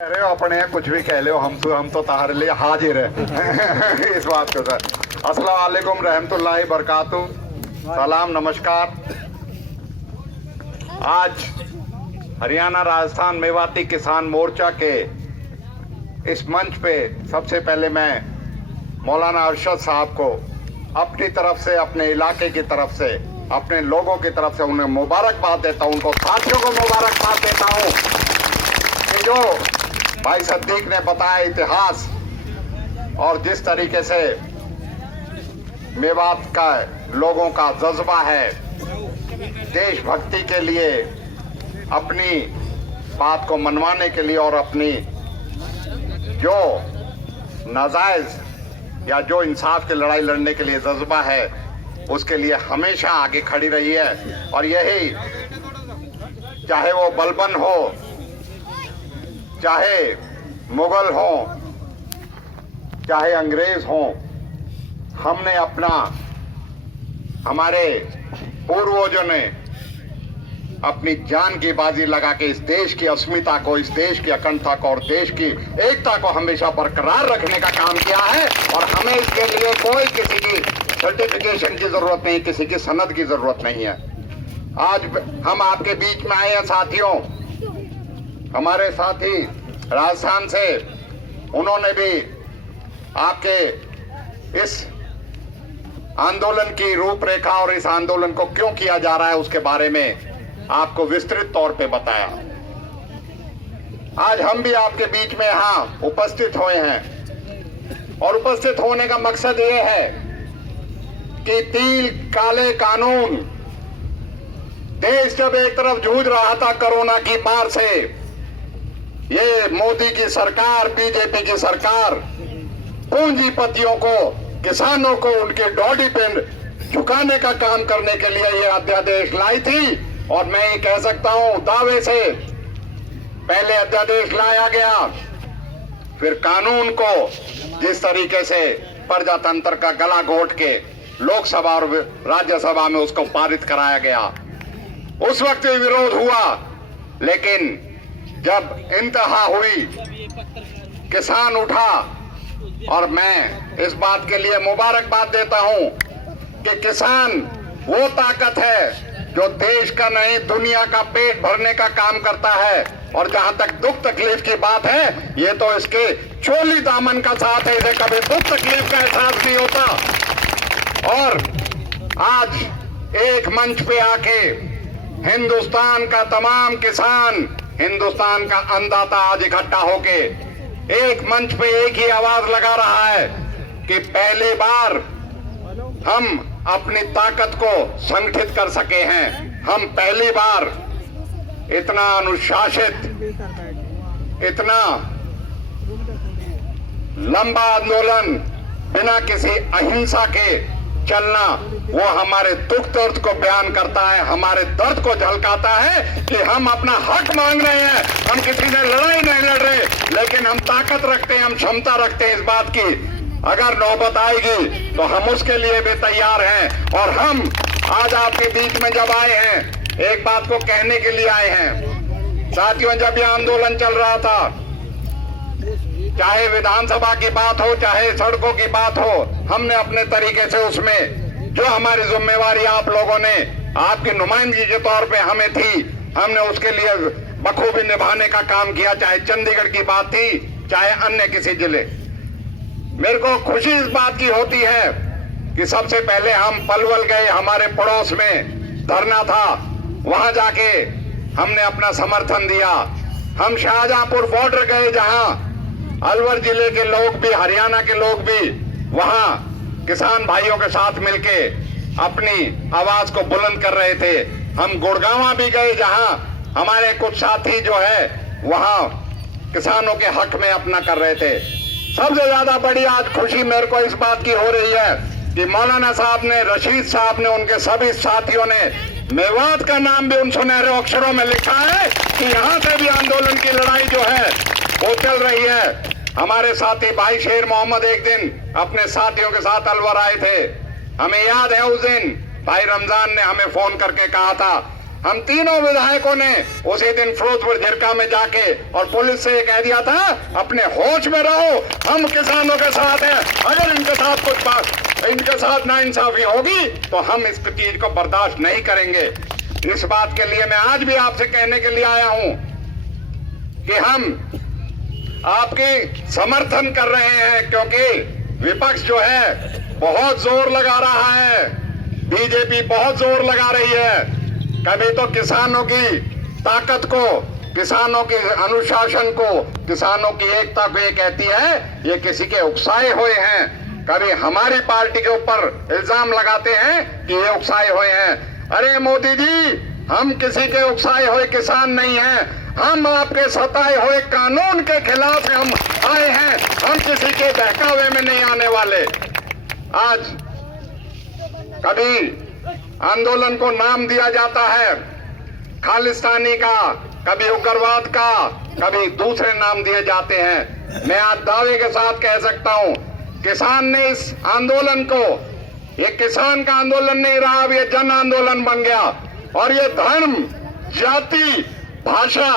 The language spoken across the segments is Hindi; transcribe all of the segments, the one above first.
कह रहे हो अपने कुछ भी कह लो, हम तो ताहर लिए हाजिर है इस बात को सर। अस्सलाम वालेकुम रहमतुल्लाहि बरकातु। सलाम नमस्कार। आज हरियाणा राजस्थान मेवाती किसान मोर्चा के इस मंच पे सबसे पहले मैं मौलाना अरशद साहब को अपनी तरफ से, अपने इलाके की तरफ से, अपने लोगों की तरफ से उन्हें मुबारकबाद देता हूं, उनको साथियों को मुबारकबाद देता हूं कि जो भाई सद्दीक ने बताया इतिहास और जिस तरीके से मेवात का लोगों का जज्बा है देशभक्ति के लिए, अपनी बात को मनवाने के लिए और अपनी जो नाजायज या जो इंसाफ की लड़ाई लड़ने के लिए जज्बा है उसके लिए हमेशा आगे खड़ी रही है। और यही चाहे वो बलबन हो, चाहे मुगल हो, चाहे अंग्रेज हो, हमने हमारे पूर्वजों ने अपनी जान की बाजी लगा के इस देश की अस्मिता को, इस देश की अखंडता को और देश की एकता को हमेशा बरकरार रखने का काम किया है। और हमें इसके लिए कोई किसी की सर्टिफिकेशन की जरूरत नहीं, किसी की सनद की जरूरत नहीं है। आज हम आपके बीच में आए हैं साथियों, हमारे साथी राजस्थान से, उन्होंने भी आपके इस आंदोलन की रूपरेखा और इस आंदोलन को क्यों किया जा रहा है उसके बारे में आपको विस्तृत तौर पे बताया। आज हम भी आपके बीच में यहां उपस्थित हुए हैं और उपस्थित होने का मकसद ये है कि तीन काले कानून, देश जब एक तरफ जूझ रहा था कोरोना की मार से, ये मोदी की सरकार, बीजेपी की सरकार पूंजीपतियों को, किसानों को उनके डोडी पे झुकाने का काम करने के लिए ये अध्यादेश लाई थी। और मैं ये कह सकता हूं दावे से, पहले अध्यादेश लाया गया, फिर कानून को जिस तरीके से प्रजातंत्र का गला घोट के लोकसभा और राज्यसभा में उसको पारित कराया गया, उस वक्त विरोध हुआ। लेकिन जब इंतहा हुई, किसान उठा, और मैं इस बात के लिए मुबारकबाद देता हूं कि किसान वो ताकत है जो देश का नहीं दुनिया का पेट भरने का काम करता है। और जहां तक दुख तकलीफ की बात है, ये तो इसके चोली दामन का साथ है, इसे कभी दुख तकलीफ का एहसास नहीं होता। और आज एक मंच पे आके हिंदुस्तान का तमाम किसान, हिंदुस्तान का अन्नदाता आज इकट्ठा होके एक मंच पे एक ही आवाज लगा रहा है कि पहली बार हम अपनी ताकत को संगठित कर सके हैं। हम पहली बार इतना अनुशासित, इतना लंबा आंदोलन बिना किसी अहिंसा के चलना, वो हमारे दुख दर्द को बयान करता है, हमारे दर्द को झलकाता है कि हम अपना हक मांग रहे हैं। हम किसी ने लड़ाई नहीं लड़ रहे, लेकिन हम ताकत रखते हैं, हम क्षमता रखते हैं इस बात की, अगर नौबत आएगी तो हम उसके लिए भी तैयार हैं। और हम आज आपके बीच में जब आए हैं, एक बात को कहने के लिए आए हैं साथियों। जब यह आंदोलन चल रहा था, चाहे विधानसभा की बात हो, चाहे सड़कों की बात हो, हमने अपने तरीके से उसमें जो हमारी जिम्मेवारी आप लोगों ने, आपकी नुमाइंदगी के तौर पे हमें थी, हमने उसके लिए बखूबी निभाने का काम किया। चाहे चंडीगढ़ की बात थी, चाहे अन्य किसी जिले। मेरे को खुशी इस बात की होती है कि सबसे पहले हम पलवल गए, हमारे पड़ोस में धरना था, वहां जाके हमने अपना समर्थन दिया। हम शाहजहांपुर बॉर्डर गए, जहां अलवर जिले के लोग भी, हरियाणा के लोग भी वहां किसान भाइयों के साथ मिलके अपनी आवाज को बुलंद कर रहे थे। हम गुड़गांव भी गए, जहां हमारे कुछ साथी जो है वहां किसानों के हक में अपना कर रहे थे। सबसे ज्यादा बड़ी आज खुशी मेरे को इस बात की हो रही है कि मौलाना साहब ने, रशीद साहब ने, उनके सभी साथियों ने मेवात का नाम भी उन सुनहरे अक्षरों में लिखा है कि यहां से भी आंदोलन की लड़ाई जो है वो चल रही है। हमारे साथी भाई शेर मोहम्मद एक दिन अपने साथियों के साथ अलवर आए थे। हमें याद है उस दिन भाई रमजान ने हमें फोन करके कहा था हम तीनों विधायकों ने उसी दिन फिरोजपुर झिरका में जाके और पुलिस से कह दिया था अपने होश में रहो, हम किसानों के साथ हैं। अगर इनके साथ कुछ बात, इनके साथ नाइंसाफी होगी तो हम इस चीज को बर्दाश्त नहीं करेंगे। इस बात के लिए मैं आज भी आपसे कहने के लिए आया हूं कि हम आपकी समर्थन कर रहे हैं, क्योंकि विपक्ष जो है बहुत जोर लगा रहा है, बीजेपी बहुत जोर लगा रही है। कभी तो किसानों की ताकत को, किसानों के अनुशासन को, किसानों की एकता को ये कहती है ये किसी के उकसाए हुए हैं, कभी हमारी पार्टी के ऊपर इल्जाम लगाते हैं कि ये उकसाए हुए हैं। अरे मोदी जी, हम किसी के उकसाए हुए किसान नहीं हैं, हम आपके सताए हुए कानून के खिलाफ हम आए हैं, हम किसी के बहकावे में नहीं आने वाले। आज कभी आंदोलन को नाम दिया जाता है खालिस्तानी का, कभी उग्रवाद का, कभी दूसरे नाम दिए जाते हैं। मैं आज दावे के साथ कह सकता हूं, किसान ने इस आंदोलन को, ये किसान का आंदोलन नहीं रहा, अब ये जन आंदोलन बन गया और ये धर्म, जाति, भाषा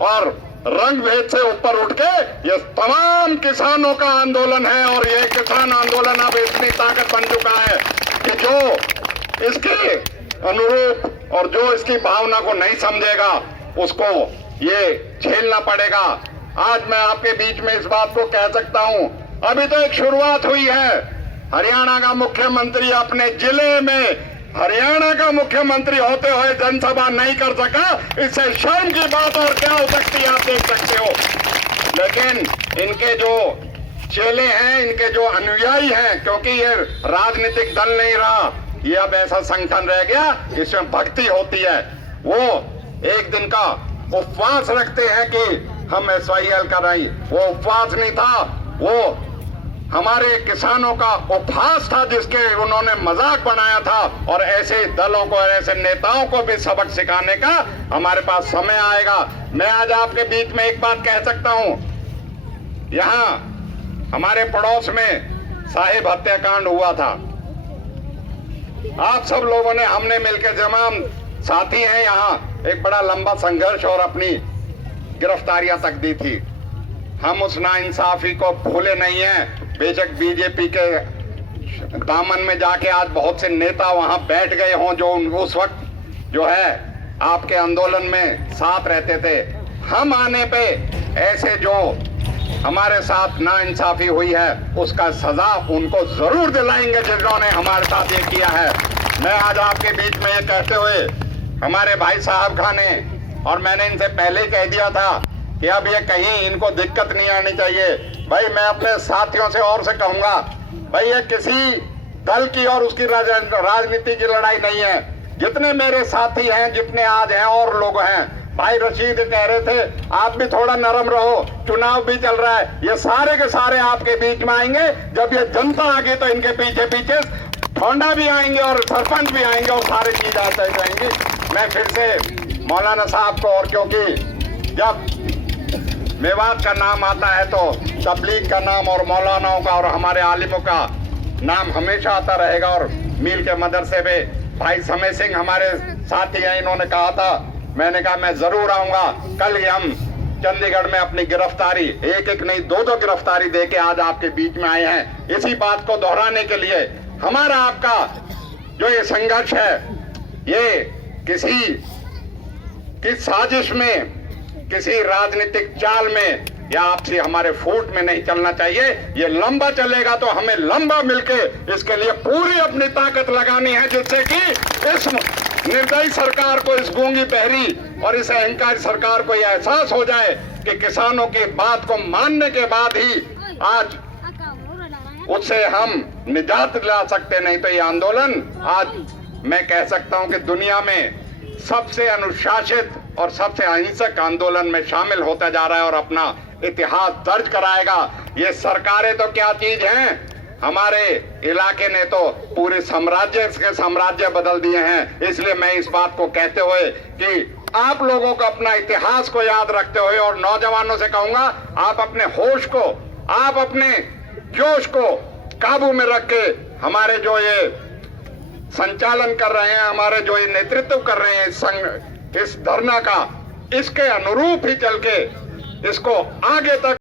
और रंग भेद से ऊपर उठ के ये तमाम किसानों का आंदोलन है। और ये किसान आंदोलन अब इतनी ताकत बन चुका है कि जो इसके अनुरूप और जो इसकी भावना को नहीं समझेगा उसको ये झेलना पड़ेगा। आज मैं आपके बीच में इस बात को कह सकता हूं, अभी तो एक शुरुआत हुई है। हरियाणा का मुख्यमंत्री अपने जिले में हरियाणा का मुख्यमंत्री होते हुए जनसभा नहीं कर सका, इससे शर्म की बात और क्या हो सकती है, आप देख सकते हो। लेकिन इनके जो चेले हैं, इनके जो अनुयायी हैं, क्योंकि ये राजनीतिक दल नहीं रहा, ये अब ऐसा संगठन रह गया इसमें भक्ति होती है, वो एक दिन का उपवास रखते हैं कि हम SYL कर रही। वो उपवास नहीं था, वो हमारे किसानों का उपहास था जिसके उन्होंने मजाक बनाया था। और ऐसे दलों को, ऐसे नेताओं को भी सबक सिखाने का हमारे पास समय आएगा। मैं आज आपके बीच में एक बात कह सकता हूं, यहां हमारे पड़ोस में साहिब हत्याकांड हुआ था। आप सब लोगों ने, हमने मिलकर, तमाम साथी हैं यहाँ, एक बड़ा लंबा संघर्ष और अपनी गिरफ्तारियां तक दी थी। हम उस नाइंसाफी को भूले नहीं हैं। बेशक बीजेपी के दामन में जाके आज बहुत से नेता वहां बैठ गए हों जो उस वक्त जो है आपके आंदोलन में साथ रहते थे। हम आने पे ऐसे जो हमारे साथ नाइंसाफी हुई है उसका सजा उनको जरूर दिलाएंगे जिन्होंने हमारे साथ ये किया है। मैं आज आपके बीच में ये कहते हुए, हमारे भाई साहब खाने, और मैंने इनसे पहले ही कह दिया था कि अब ये कहीं इनको दिक्कत नहीं आनी चाहिए। भाई मैं अपने साथियों से और से कहूंगा, भाई ये किसी दल की और उसकी राजनीति की लड़ाई नहीं है। जितने मेरे साथी हैं, जितने आज हैं और लोग हैं, भाई रशीद कह रहे थे आप भी थोड़ा नरम रहो, चुनाव भी चल रहा है, ये सारे के सारे आपके बीच में आएंगे। जब ये जनता आगे तो इनके पीछे पीछे ठोंडा भी आएंगे और सरपंच भी आएंगे और सारी चीजें आते जाएंगी। मैं फिर से मौलाना साहब को, और क्योंकि जब मेवात का नाम आता है तो तबलीग का नाम और मौलानाओं का और हमारे आलिमों का नाम हमेशा आता रहेगा। और मील के मदरसे में भाई समय सिंह हमारे साथी हैं, इन्होंने कहा था, मैंने कहा मैं जरूर आऊंगा। कल ही हम चंडीगढ़ में अपनी गिरफ्तारी, एक एक नहीं दो गिरफ्तारी देके आज आपके बीच में आए हैं। इसी बात को दोहराने के लिए हमारा आपका जो ये संघर्ष है, ये किसी साजिश में, किसी राजनीतिक चाल में या आपसी हमारे फूट में नहीं चलना चाहिए। ये लंबा चलेगा तो हमें लंबा मिलके इसके लिए पूरी अपनी ताकत लगानी है, जिससे कि इस निर्दयी सरकार को, इस गूंगी बहरी और इस अहंकारी सरकार को यह एहसास हो जाए कि किसानों की बात को मानने के बाद ही आज उससे हम निजात दिला सकते, नहीं तो ये आंदोलन आज मैं कह सकता हूं कि दुनिया में सबसे अनुशासित और सबसे अहिंसक आंदोलन में शामिल होता जा रहा है और अपना इतिहास दर्ज कराएगा। ये सरकारें तो क्या चीज हैं, हमारे इलाके ने तो पूरे साम्राज्य बदल दिए हैं। इसलिए मैं इस बात को कहते हुए कि आप लोगों को अपना इतिहास को याद रखते हुए और नौजवानों से कहूंगा, आप अपने होश को, आप अपने जोश को काबू में रख के हमारे जो ये संचालन कर रहे हैं, हमारे जो ये नेतृत्व कर रहे हैं संघ इस धरना का, इसके अनुरूप ही चल के इसको आगे तक